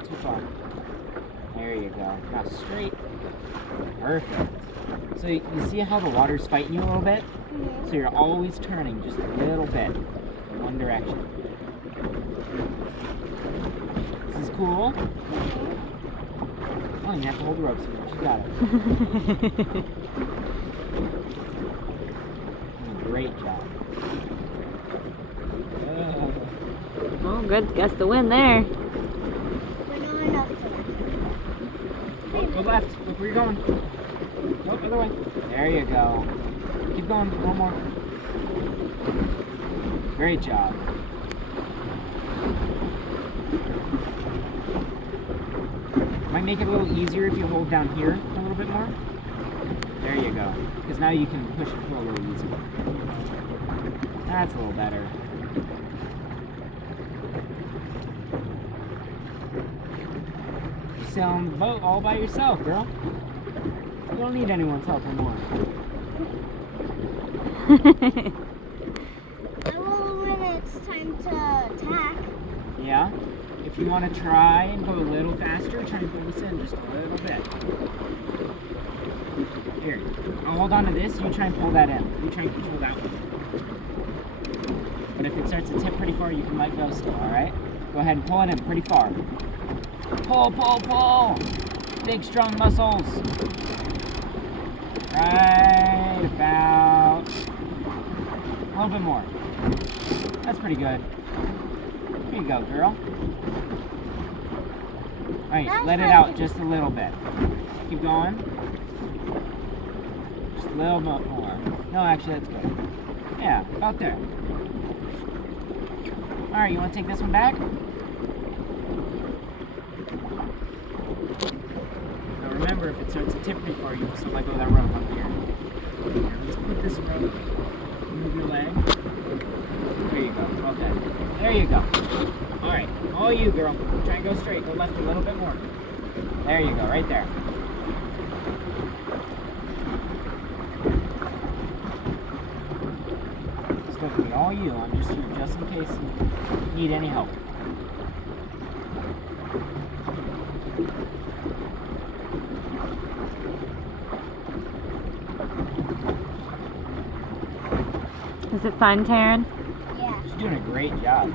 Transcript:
go too far. There you go. Now straight. Perfect. So you see how the water's fighting you a little bit? Mm-hmm. So you're always turning just a little bit in one direction. This is cool. Oh, you have to hold the ropes here. She got it. Great job. Oh, good. Gets the win there. But not enough for that. Oh, go left. Look where you're going. Go other way. There you go. Keep going. One more. Great job. Might make it a little easier if you hold down here a little bit more. There you go. Because now you can push it through a little easier. That's a little better. You're sailing the boat all by yourself, girl. You don't need anyone's help anymore. I will when it's time to attack. Yeah? If you want to try and go a little faster, try and pull this in just a little bit. Here, I'll hold on to this, you try and pull that in. You try and control that one. But if it starts to tip pretty far, you can let go still, alright? Go ahead and pull it in pretty far. Pull, pull, pull! Big, strong muscles. Right about... a little bit more. That's pretty good. There you go, girl. Alright, let it out just a little bit. Keep going. Just a little bit more. No, actually, that's good. Yeah, about there. Alright, you want to take this one back? Now remember, if it starts to tip pretty far, you just want to let go of that rope up here. Here, let's put this rope. Move your leg. There you go. Okay. There you go. Alright, all you, girl. Try and go straight. Go left a little bit more. There you go, right there. It's going to be all you. I'm just here just in case you need any help. Is it fun, Taryn? Yeah. She's doing a great job.